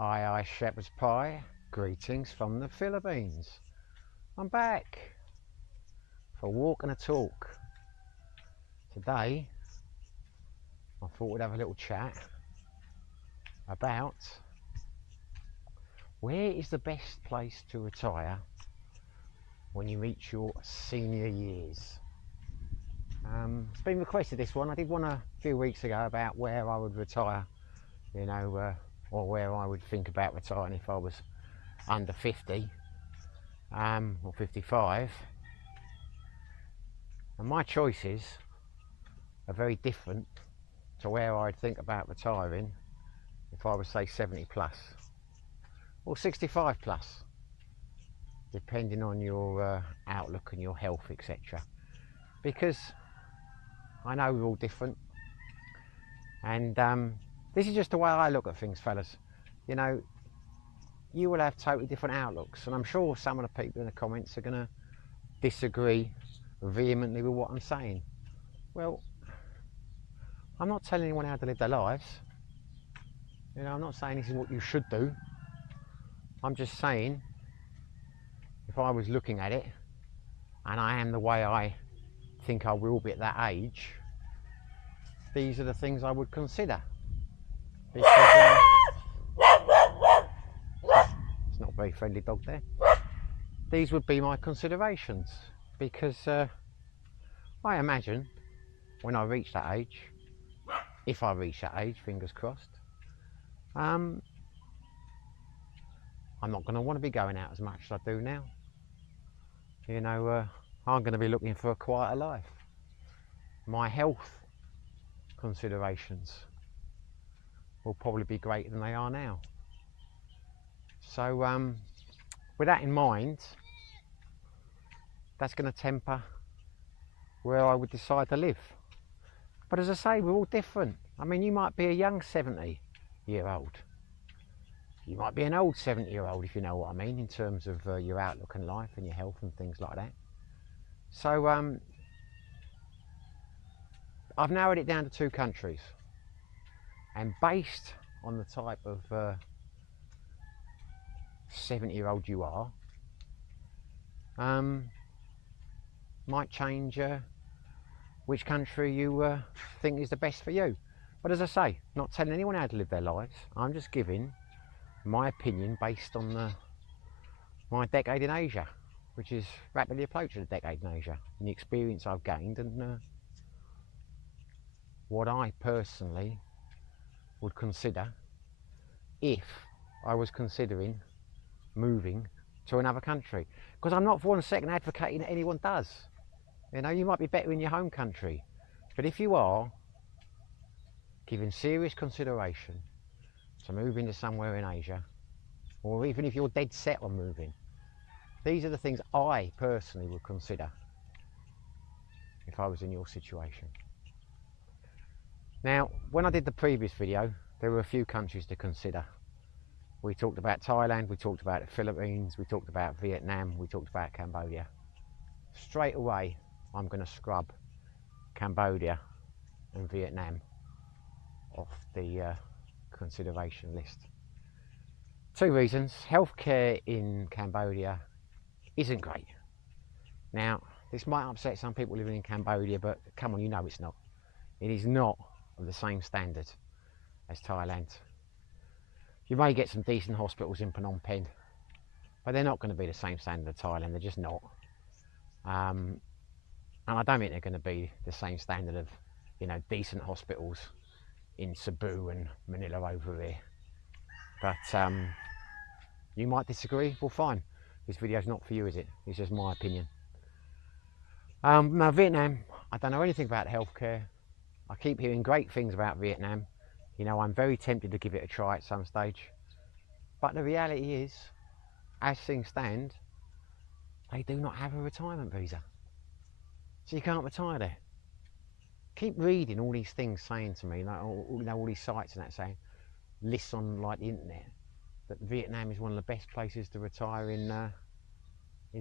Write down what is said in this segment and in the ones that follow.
Aye, shepherd's pie, greetings from the Philippines. I'm back for a walk and a talk. Today, I thought we'd have a little chat about where is the best place to retire when you reach your senior years. It's been requested, this one. I did one a few weeks ago about where I would retire, or where I would think about retiring if I was under 50 or 55. And my choices are very different to where I'd think about retiring if I was, say, 70 plus or 65 plus, depending on your outlook and your health, etc. Because I know we're all different, and this is just the way I look at things, fellas. You know, you will have totally different outlooks, and I'm sure some of the people in the comments are going to disagree vehemently with what I'm saying. Well, I'm not telling anyone how to live their lives. You know, I'm not saying this is what you should do. I'm just saying, if I was looking at it, and I am the way I think I will be at that age, these are the things I would consider. Because it's not a very friendly dog there. These would be my considerations, because I imagine when I reach that age, if I reach that age, fingers crossed, I'm not going to want to be going out as much as I do now. You know, I'm going to be looking for a quieter life. My health considerations will probably be greater than they are now. So with that in mind, that's going to temper where I would decide to live. But as I say, we're all different. I mean, you might be a young 70-year-old. You might be an old 70-year-old, if you know what I mean, in terms of your outlook in life and your health and things like that. So I've narrowed it down to 2 countries. And based on the type of 70-year-old you are, might change which country you think is the best for you. But as I say, not telling anyone how to live their lives. I'm just giving my opinion based on my decade in Asia, which is rapidly approaching a decade in Asia, and the experience I've gained, and what I personally would consider if I was considering moving to another country. Because I'm not for 1 second advocating that anyone does. You know, you might be better in your home country, but if you are giving serious consideration to moving to somewhere in Asia, or even if you're dead set on moving, these are the things I personally would consider if I was in your situation. Now, when I did the previous video, there were a few countries to consider. We talked about Thailand, we talked about the Philippines, we talked about Vietnam, we talked about Cambodia. Straight away, I'm going to scrub Cambodia and Vietnam off the consideration list. 2 reasons. Healthcare in Cambodia isn't great. Now, this might upset some people living in Cambodia, but come on, you know it's not. It is not of the same standard as Thailand. You may get some decent hospitals in Phnom Penh, but they're not going to be the same standard as Thailand. They're just not. And I don't think they're going to be the same standard of, you know, decent hospitals in Cebu and Manila over here. But you might disagree. Well, fine. This video's not for you, is it? It's just my opinion. Now, Vietnam, I don't know anything about healthcare. I keep hearing great things about Vietnam. You know, I'm very tempted to give it a try at some stage. But the reality is, as things stand, they do not have a retirement visa. So you can't retire there. Keep reading all these things saying to me, like, all these sites and that saying, lists on like the internet, that Vietnam is one of the best places to retire in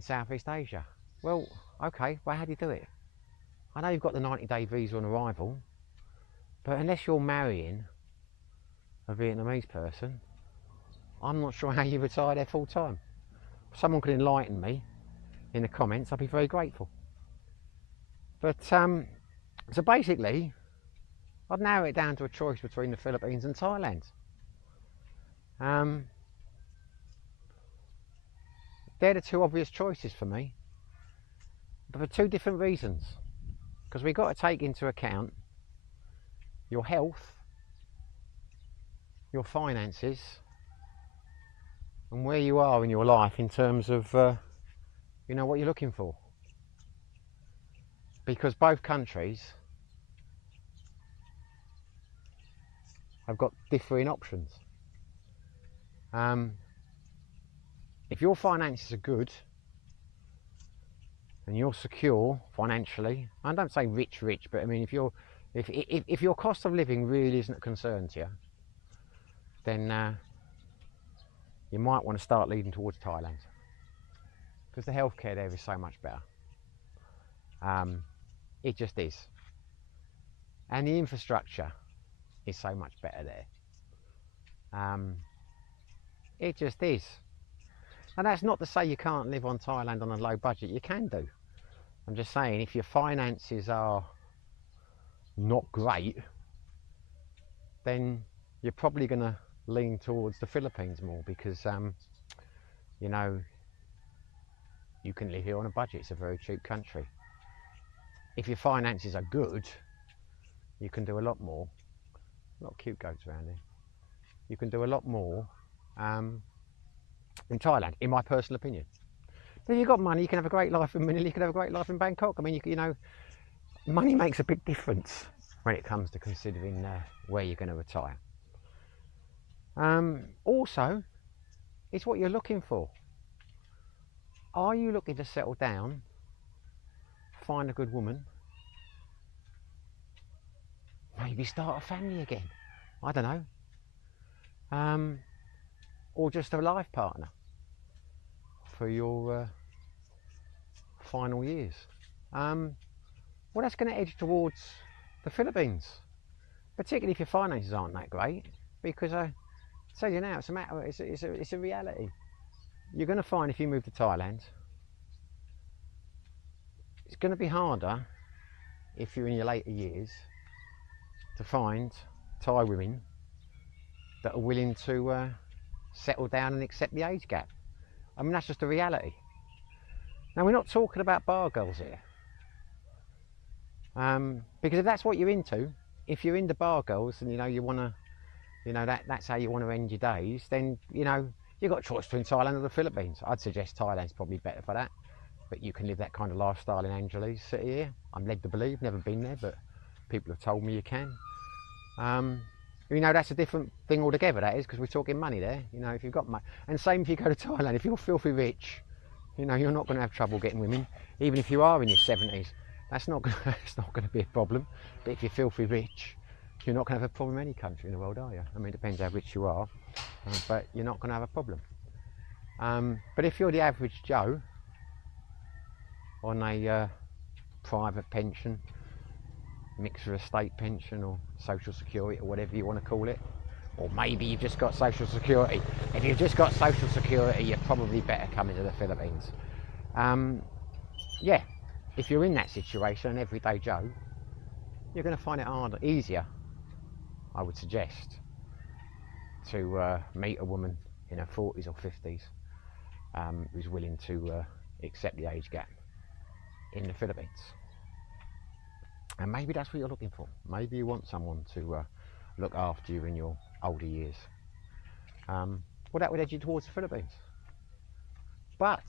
Southeast Asia. Well, okay, well, how do you do it? I know you've got the 90-day visa on arrival, but unless you're marrying a Vietnamese person, I'm not sure how you retire there full time. If someone could enlighten me in the comments, I'd be very grateful. But so basically, I'd narrow it down to a choice between the Philippines and Thailand. They're the two obvious choices for me, but for two different reasons. Because we've got to take into account your health, your finances, and where you are in your life in terms of you know, what you're looking for. Because both countries have got differing options. If your finances are good and you're secure financially, I don't say rich, but I mean if your cost of living really isn't a concern to you, then you might want to start leading towards Thailand, because the healthcare there is so much better. It just is, and the infrastructure is so much better there. It just is. And that's not to say you can't live on Thailand on a low budget. You can do. I'm just saying, if your finances are not great, then you're probably going to lean towards the Philippines more, because you know, you can live here on a budget. It's a very cheap country. If your finances are good, you can do a lot more. A lot of cute goats around here. You can do a lot more in Thailand, in my personal opinion. But if you've got money, you can have a great life in Manila, you can have a great life in Bangkok. I mean, you know, money makes a big difference when it comes to considering where you're going to retire. Also, it's what you're looking for. Are you looking to settle down, find a good woman, maybe start a family again? I don't know. Or just a life partner for your final years. Well, that's going to edge towards the Philippines, particularly if your finances aren't that great, because I tell you now, it's a reality. You're going to find if you move to Thailand, it's going to be harder if you're in your later years to find Thai women that are willing to settle down and accept the age gap. I mean, that's just a reality. Now, we're not talking about bar girls here, because if that's what you're into, if you're into bar girls and you know you want to, you know, that's how you want to end your days, then you know you've got a choice between Thailand or the Philippines. I'd suggest Thailand's probably better for that, but you can live that kind of lifestyle in Angeles City here. I'm led to believe, never been there, but people have told me you can. You know, that's a different thing altogether, that is, because we're talking money there. You know, if you've got money, and same if you go to Thailand, if you're filthy rich, you know, you're not going to have trouble getting women, even if you are in your 70s. That's not going to be a problem. But if you're filthy rich, you're not going to have a problem in any country in the world, are you? I mean, it depends how rich you are, but you're not going to have a problem. But if you're the average Joe on a private pension, mixture of state pension or social security or whatever you want to call it, or maybe you've just got social security. If you've just got social security, you're probably better coming to the Philippines. Yeah, if you're in that situation, an everyday Joe, you're going to find it easier, I would suggest, to meet a woman in her 40s or 50s who's willing to accept the age gap in the Philippines. And maybe that's what you're looking for. Maybe you want someone to look after you in your older years. Well, that would edge you towards the Philippines. But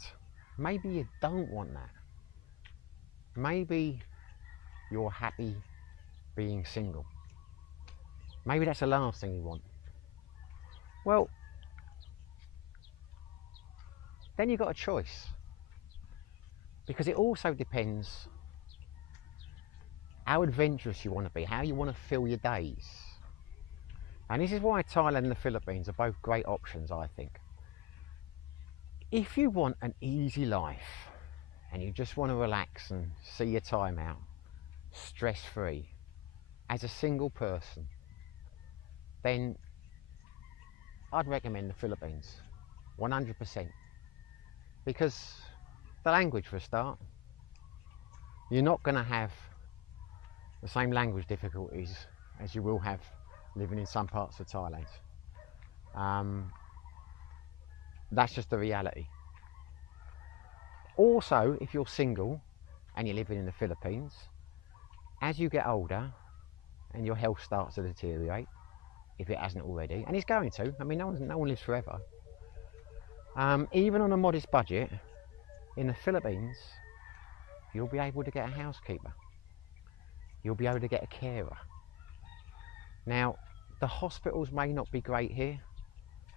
maybe you don't want that. Maybe you're happy being single. Maybe that's the last thing you want. Well, then you've got a choice. Because it also depends how adventurous you want to be, how you want to fill your days. And this is why Thailand and the Philippines are both great options, I think. If you want an easy life and you just want to relax and see your time out, stress-free, as a single person, then I'd recommend the Philippines, 100%, because the language for a start, you're not going to have the same language difficulties as you will have living in some parts of Thailand. That's just the reality. Also, if you're single and you're living in the Philippines, as you get older and your health starts to deteriorate, if it hasn't already, and it's going to, I mean, no one lives forever. Even on a modest budget, in the Philippines, you'll be able to get a housekeeper. You'll be able to get a carer. Now, the hospitals may not be great here.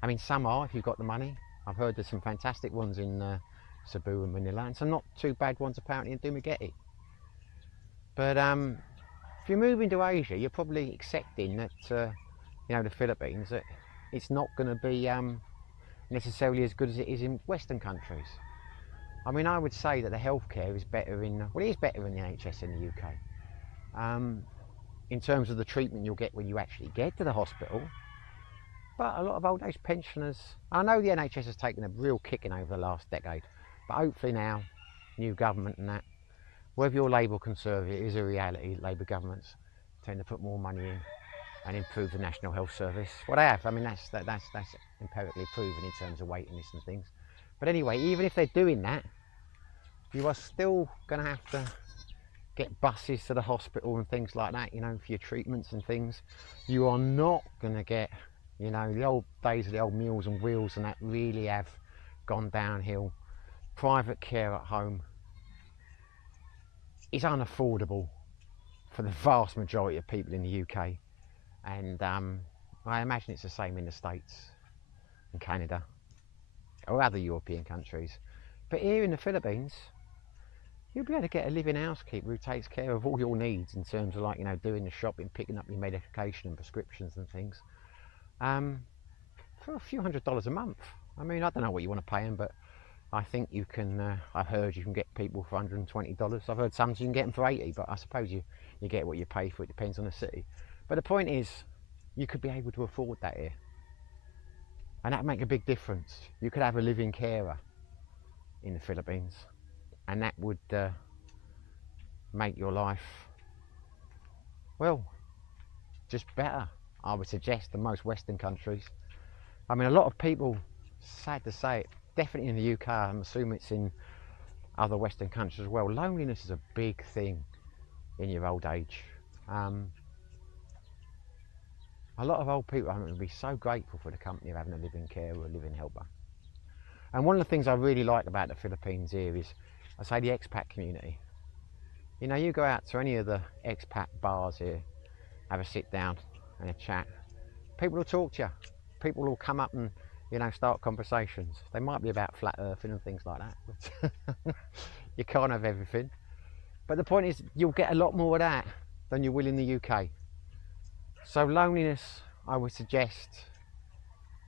I mean, some are if you've got the money. I've heard there's some fantastic ones in Cebu and Manila, and some not too bad ones apparently in Dumaguete. But if you're moving to Asia, you're probably accepting that, you know, the Philippines, that it's not going to be necessarily as good as it is in Western countries. I mean, I would say that the healthcare is better in, well, it is better in the NHS in the UK. In terms of the treatment you'll get when you actually get to the hospital. But a lot of old age pensioners, I know the NHS has taken a real kicking over the last decade, but hopefully now, new government and that, whether you're Labour or Conservative, it is a reality. Labour governments tend to put more money in and improve the National Health Service. Well, they have. I mean, that's empirically proven in terms of waiting lists and things. But anyway, even if they're doing that, you are still going to have to get buses to the hospital and things like that, you know, for your treatments and things. You are not going to get, you know, the old days of the old Meals on Wheels and that really have gone downhill. Private care at home is unaffordable for the vast majority of people in the UK, and I imagine it's the same in the States and Canada or other European countries. But here in the Philippines, you'll be able to get a living housekeeper who takes care of all your needs in terms of, like, you know, doing the shopping, picking up your medication and prescriptions and things, for a few $100s a month. I mean, I don't know what you want to pay them, but I think you can, I've heard you can get people for $120. I've heard some you can get them for 80, but I suppose you get what you pay for. It depends on the city. But the point is, you could be able to afford that here. And that'd make a big difference. You could have a living carer in the Philippines, and that would make your life, well, just better, I would suggest, than most Western countries. I mean, a lot of people, sad to say it, definitely in the UK, I'm assuming it's in other Western countries as well, loneliness is a big thing in your old age. A lot of old people, I mean, would be so grateful for the company of having a living carer or a living helper. And one of the things I really like about the Philippines here is, I say, the expat community. You know, you go out to any of the expat bars here, have a sit down and a chat, people will talk to you. People will come up and, you know, start conversations. They might be about flat earthing and things like that, but you can't have everything. But the point is, you'll get a lot more of that than you will in the UK. So loneliness, I would suggest,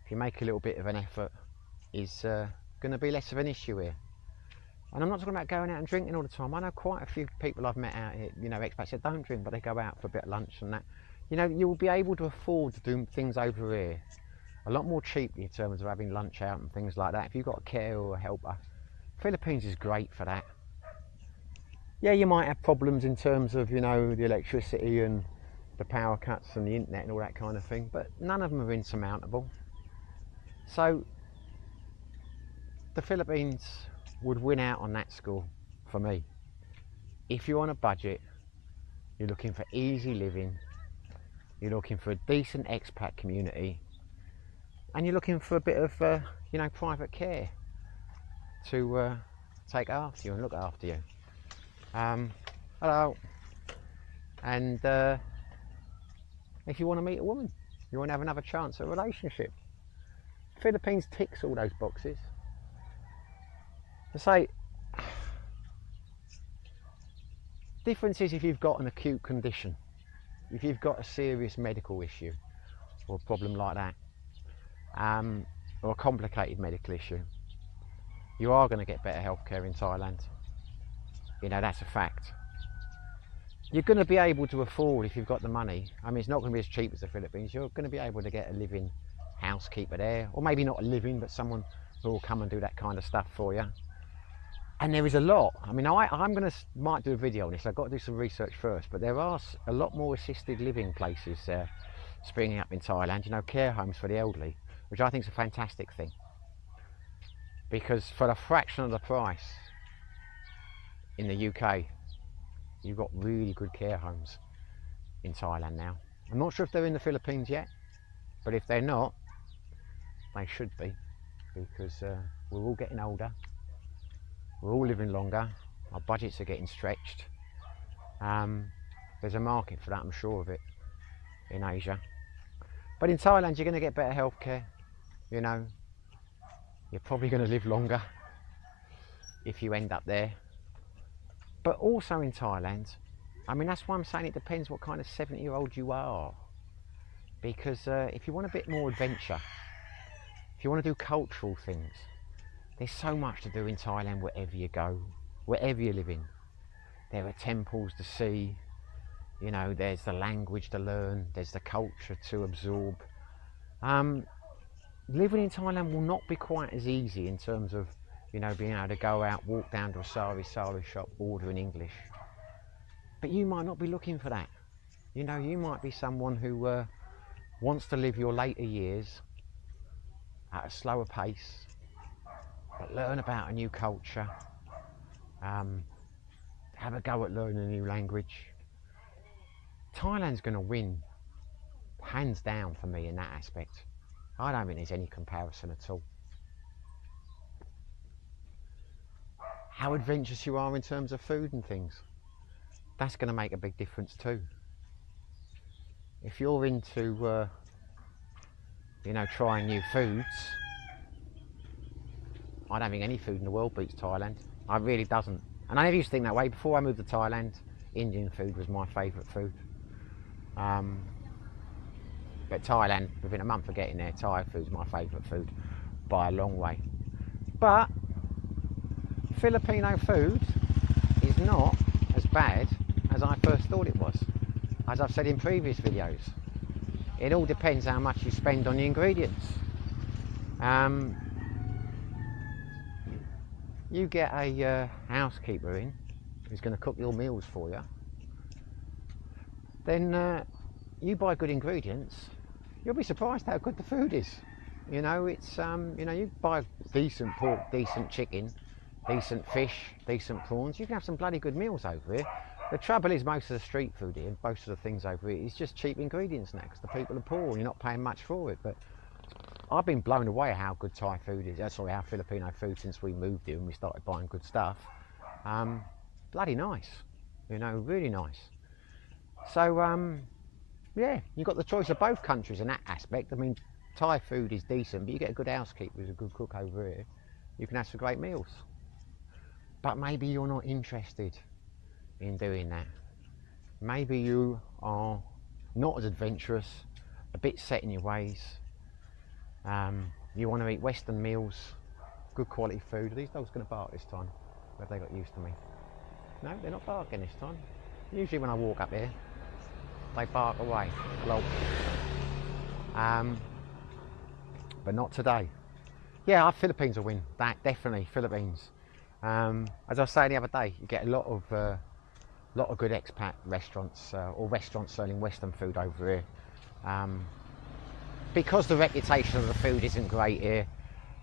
if you make a little bit of an effort, is going to be less of an issue here. And I'm not talking about going out and drinking all the time. I know quite a few people I've met out here, you know, expats that don't drink, but they go out for a bit of lunch and that. You know, you'll be able to afford to do things over here a lot more cheaply in terms of having lunch out and things like that. If you've got a carer or a helper, Philippines is great for that. Yeah, you might have problems in terms of, you know, the electricity and the power cuts and the internet and all that kind of thing, but none of them are insurmountable. So the Philippines would win out on that score for me. If you're on a budget, you're looking for easy living, you're looking for a decent expat community, and you're looking for a bit of, you know, private care to take after you and look after you. Hello. And if you want to meet a woman, you want to have another chance at a relationship, Philippines ticks all those boxes. I say, difference is if you've got an acute condition, if you've got a serious medical issue or a problem like that, or a complicated medical issue, you are going to get better healthcare in Thailand. You know, that's a fact. You're going to be able to afford, if you've got the money, I mean, it's not going to be as cheap as the Philippines, you're going to be able to get a living housekeeper there, or maybe not a living, but someone who will come and do that kind of stuff for you. And there is a lot. I mean, might do a video on this. I've got to do some research first, but there are a lot more assisted living places springing up in Thailand. You know, care homes for the elderly, which I think is a fantastic thing, because for a fraction of the price in the UK, you've got really good care homes in Thailand now. I'm not sure if they're in the Philippines yet, but if they're not, they should be, because we're all getting older, we're all living longer, our budgets are getting stretched. There's a market for that, I'm sure of it, in Asia. But in Thailand, you're going to get better healthcare. You know, you're probably going to live longer if you end up there. But also in Thailand, I mean, that's why I'm saying it depends what kind of 70-year-old you are. Because if you want a bit more adventure, if you want to do cultural things, there's so much to do in Thailand wherever you go, wherever you're living. There are temples to see, you know, there's the language to learn, there's the culture to absorb. Living in Thailand will not be quite as easy in terms of, you know, being able to go out, walk down to a sari shop, order in English. But you might not be looking for that. You know, you might be someone who wants to live your later years at a slower pace, but learn about a new culture, have a go at learning a new language. Thailand's going to win, hands down, for me in that aspect. I don't think there's any comparison at all. How adventurous you are in terms of food and things, that's going to make a big difference too. If you're into, you know, trying new foods, I don't think any food in the world beats Thailand. I really doesn't. And I never used to think that way. Before I moved to Thailand, Indian food was my favourite food. But Thailand, within a month of getting there, Thai food's my favourite food by a long way. But Filipino food is not as bad as I first thought it was. As I've said in previous videos, it all depends how much you spend on the ingredients. You get a housekeeper in who's going to cook your meals for you, then you buy good ingredients, you'll be surprised how good the food is. You know, it's you know, you buy decent pork, decent chicken, decent fish, decent prawns, you can have some bloody good meals over here. The trouble is, most of the street food here, most of the things over here, is just cheap ingredients now, because the people are poor and you're not paying much for it. But I've been blown away how good Thai food is, sorry, how Filipino food, since we moved here and we started buying good stuff. Bloody nice, you know, really nice. So yeah, you've got the choice of both countries in that aspect. I mean, Thai food is decent, but you get a good housekeeper who's a good cook over here, you can have some great meals. But maybe you're not interested in doing that. Maybe you are not as adventurous, a bit set in your ways. You want to eat Western meals, good quality food. Are these dogs going to bark this time? Or have they got used to me? No, they're not barking this time. Usually when I walk up here, they bark away. Hello. But not today. Yeah, Philippines will win. That definitely, Philippines. As I was saying the other day, you get a lot of good expat restaurants, or restaurants selling Western food over here. Because the reputation of the food isn't great here,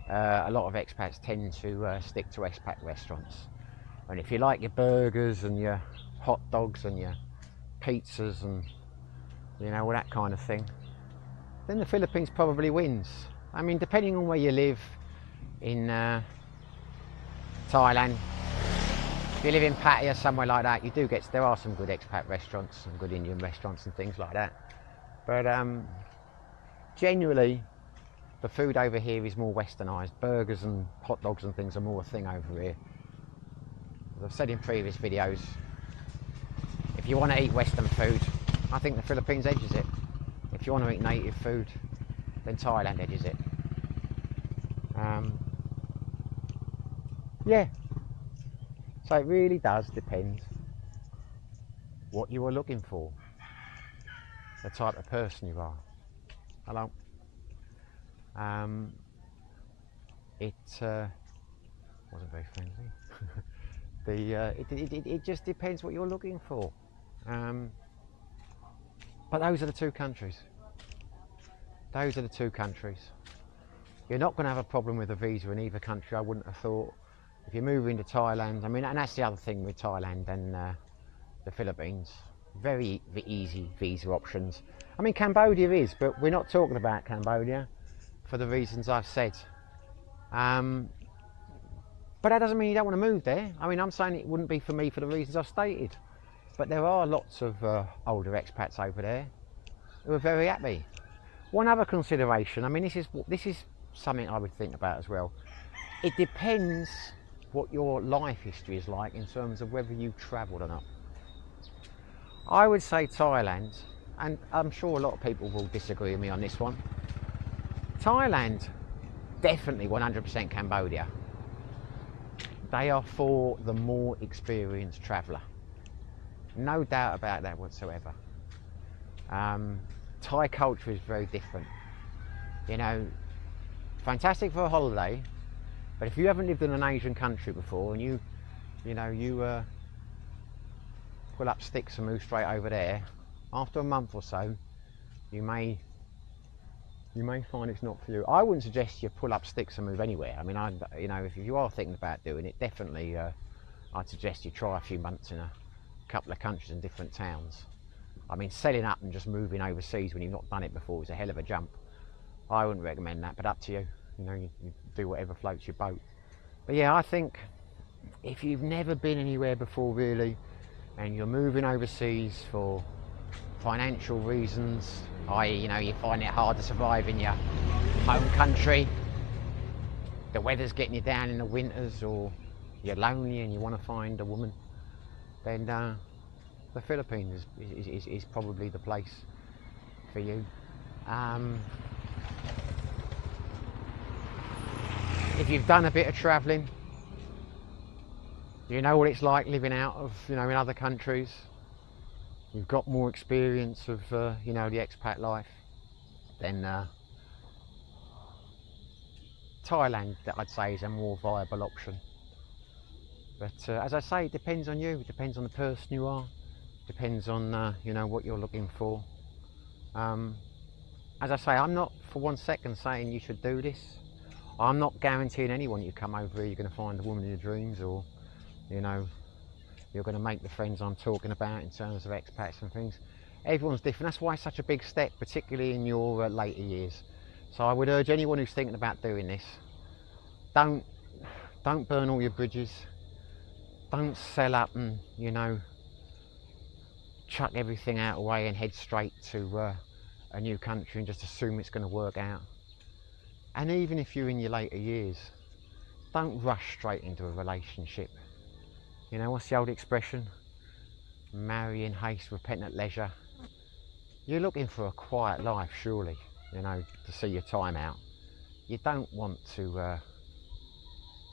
a lot of expats tend to stick to expat restaurants. And if you like your burgers and your hot dogs and your pizzas and, you know, all that kind of thing, then the Philippines probably wins. I mean, depending on where you live in Thailand, if you live in Pattaya, somewhere like that, you do get, there are some good expat restaurants, some good Indian restaurants and things like that. But generally, the food over here is more westernised. Burgers and hot dogs and things are more a thing over here. As I've said in previous videos, if you want to eat Western food, I think the Philippines edges it. If you want to eat native food, then Thailand edges it. Yeah. So it really does depend what you are looking for, the type of person you are. Hello. It wasn't very friendly. It just depends what you're looking for. But those are the two countries. Those are the two countries. You're not going to have a problem with a visa in either country, I wouldn't have thought. If you move into Thailand, I mean, and that's the other thing with Thailand and the Philippines. Very easy visa options. I mean, Cambodia is, but we're not talking about Cambodia for the reasons I've said. But that doesn't mean you don't want to move there. I mean, I'm saying it wouldn't be for me for the reasons I've stated. But there are lots of older expats over there who are very happy. One other consideration, I mean, this is something I would think about as well. It depends what your life history is like in terms of whether you've travelled or not. I would say Thailand, and I'm sure a lot of people will disagree with me on this one. Thailand, definitely 100% Cambodia. They are for the more experienced traveller. No doubt about that whatsoever. Thai culture is very different. You know, fantastic for a holiday, but if you haven't lived in an Asian country before and you pull up sticks and move straight over there, after a month or so, you may find it's not for you. I wouldn't suggest you pull up sticks and move anywhere. I mean, if you are thinking about doing it, definitely I'd suggest you try a few months in a couple of countries and different towns. I mean, selling up and just moving overseas when you've not done it before is a hell of a jump. I wouldn't recommend that, but up to you. You know, you do whatever floats your boat. But yeah, I think if you've never been anywhere before really, and you're moving overseas for financial reasons, i.e., you find it hard to survive in your home country, the weather's getting you down in the winters, or you're lonely and you want to find a woman, then the Philippines is probably the place for you. If you've done a bit of travelling, you know what it's like living out of, in other countries. You've got more experience of, the expat life, then Thailand, I'd say, is a more viable option. But as I say, it depends on you. It depends on the person you are. Depends on what you're looking for. As I say, I'm not for 1 second saying you should do this. I'm not guaranteeing anyone you come over here you're going to find the woman in your dreams, or you're going to make the friends I'm talking about in terms of expats and things. Everyone's different. That's why it's such a big step, particularly in your later years. So I would urge anyone who's thinking about doing this, don't burn all your bridges. Don't sell up and chuck everything out of the way and head straight to a new country and just assume it's going to work out. And even if you're in your later years, don't rush straight into a relationship. What's the old expression? Marry in haste, repent at leisure. You're looking for a quiet life, surely, to see your time out. You don't want to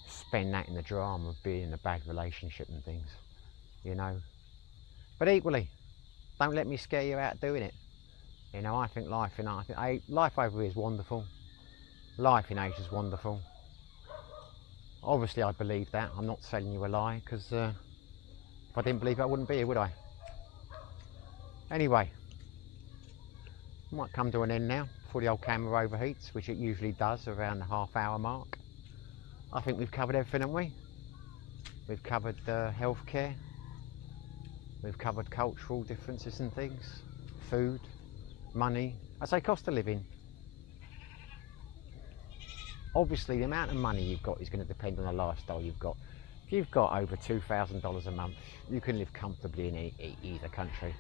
spend that in the drama of being in a bad relationship and things, But equally, don't let me scare you out doing it. I think life over here is wonderful. Life in Asia is wonderful. Obviously, I believe that. I'm not telling you a lie, because if I didn't believe it, I wouldn't be here, would I? Anyway, might come to an end now before the old camera overheats, which it usually does around the half-hour mark. I think we've covered everything, haven't we? We've covered healthcare. We've covered cultural differences and things, food, money. I say cost of living. Obviously, the amount of money you've got is going to depend on the lifestyle you've got. If you've got over $2,000 a month, you can live comfortably in either country.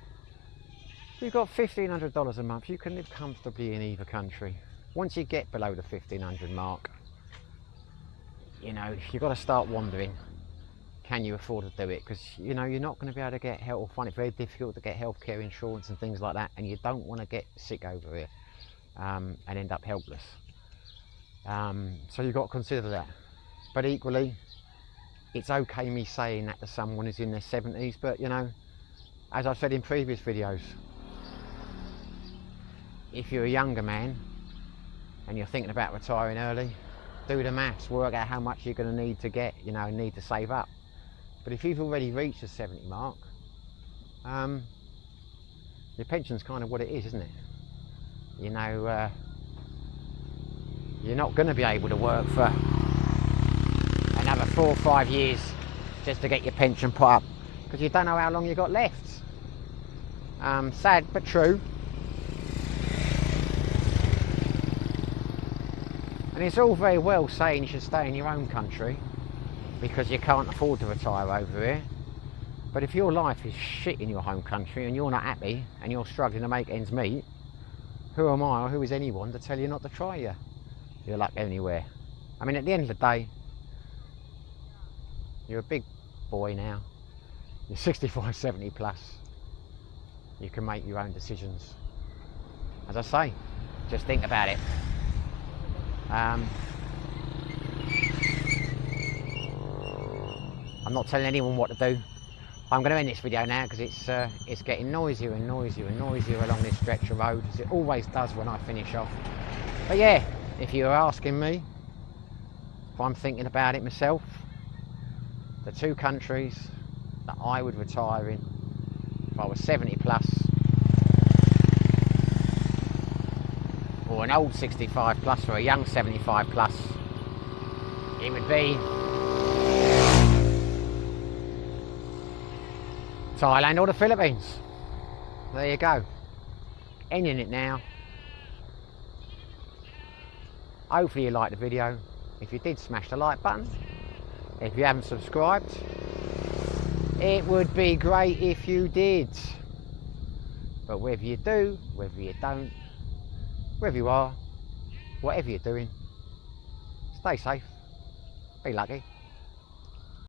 If you've got $1,500 a month, you can live comfortably in either country. Once you get below the 1,500 mark, you've got to start wondering, can you afford to do it? Because you're not going to be able to get help, or find it very difficult to get healthcare insurance and things like that, and you don't want to get sick over here and end up helpless. So you've got to consider that. But equally, it's okay me saying that to someone who's in their 70s, but as I've said in previous videos, if you're a younger man and you're thinking about retiring early, do the maths, work out how much you're going to need to get, you know, need to save up. But if you've already reached the 70 mark, your pension's kind of what it is, isn't it? You know, you're not going to be able to work for another 4 or 5 years just to get your pension put up, because you don't know how long you've got left. Sad but true. And it's all very well saying you should stay in your own country because you can't afford to retire over here. But if your life is shit in your home country and you're not happy and you're struggling to make ends meet, who am I or who is anyone to tell you not to try your luck anywhere? I mean, at the end of the day, you're a big boy now. You're 65, 70 plus. You can make your own decisions. As I say, just think about it. I'm not telling anyone what to do. I'm going to end this video now because it's getting noisier and noisier and noisier along this stretch of road, as it always does when I finish off. But yeah, if you're asking me if I'm thinking about it myself, the 2 countries that I would retire in if I was 70 plus, or an old 65 plus or a young 75 plus, it would be Thailand or the Philippines. There you go. Ending it now. Hopefully you liked the video. If you did, smash the like button. If you haven't subscribed, it would be great if you did. But whether you do, whether you don't, wherever you are, whatever you're doing, stay safe, be lucky.